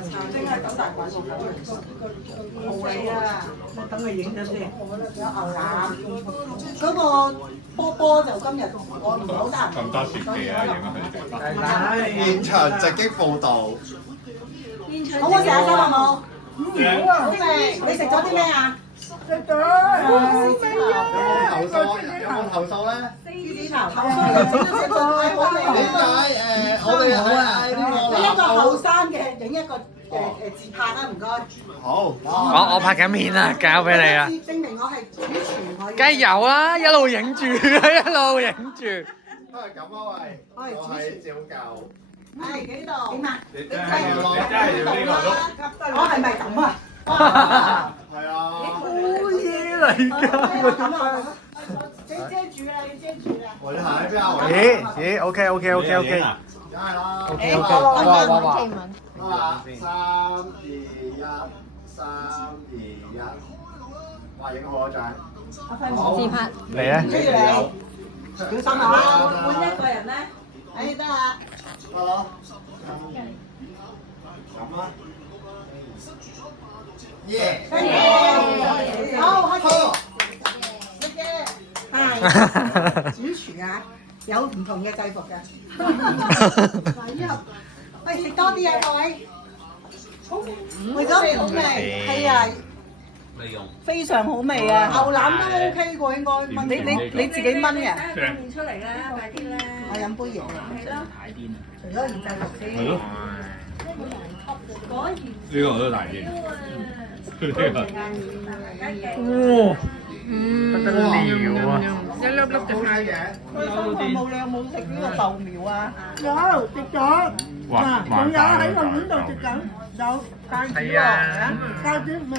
蒸係九大簋冇你啊！等佢影咗先。有牛腩，嗰個波波就今日我唔好得。咁多雪記啊，影佢哋。現場直擊報導。好唔好食啊？好冇？好啊！好味。你食咗啲咩啊？食咗。有冇投訴？有冇投訴咧？獅子頭。投訴又整咗隻好味。點解我哋係呢個你一個後生嘅影一個自拍啊，唔該。好。我拍緊片啊，交俾你啊！證明我係主持我。梗係有啦，一路影住，一路影住。都係咁啊喂，我係照舊。係幾度？點啊？你真係要呢個都。我係咪咁啊？係啊。好嘢嚟㗎！咁啊！你遮住啦，你遮住啦。我哋行喺邊啊？咦，OK，梗係啦。哇！啊！3、2、1，3、2、1，哇！影好多張。自拍。嚟啊！跟住你，小心啊！換一個人咧，誒得啦。得咯。咁啊！耶！好，開始。係主廚啊，有唔同嘅制服嘅。喂，食多啲啊，各位。為咗好味，係啊，非常好味啊！牛腩都 OK 喎，應該。你自己燜嘅。面出嚟啦，快啲啦！我飲杯嘢。係咯，除咗原制服先。係咯。果然呢個都大啲。呢個。哇！不得了啊！一粒粒就派嘅。冇你有冇食呢個豆苗啊？有食咗，嗱，仲有喺個碗度食緊，有戒指喎，戒指唔係，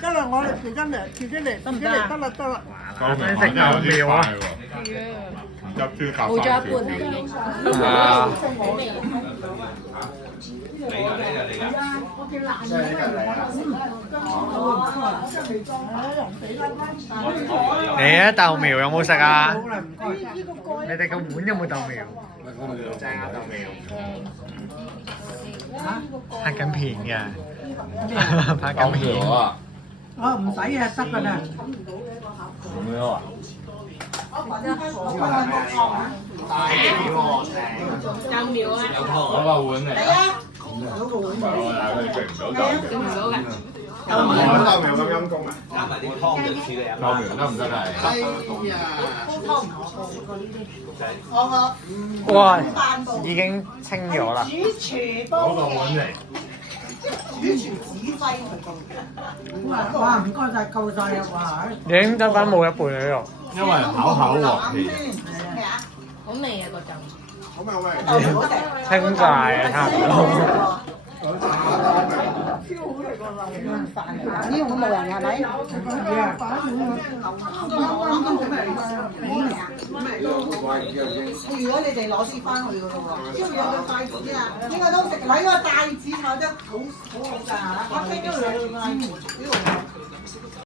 得啦，我哋自己嚟，得啦，得啦。想食豆苗啊！入豬夾冇咗一半啦已經。啊！你啊，豆苗有冇食啊？你哋個碗有冇豆苗？正啊，豆苗。拍緊片嘅，拍緊片。哦，唔使啊，得㗎啦。咁樣啊？大幾喎？豆苗啊！攞個碗嚟。係啊。攞個碗嚟。但係佢食唔到豆苗。食唔到㗎。豆苗咁陰公啊？加埋啲湯就似你啊！豆苗得唔得啊？哎呀！哇！已經清咗啦。主廚幫攞個碗嚟。主廚指揮佢哋。哇！唔該曬，夠曬啊！哇！已經得翻冇一半喺度。因為口口鑊氣。咩啊？好味啊個汁。好味好味。豆苗好食。清晒啊，差唔多。呢個都冇人係咪？係啊。如果你哋攞啲翻去㗎咯喎，因為有個筷子啊，呢個都食，睇個帶子炒得好好㗎嚇。我聽咗兩個筷子。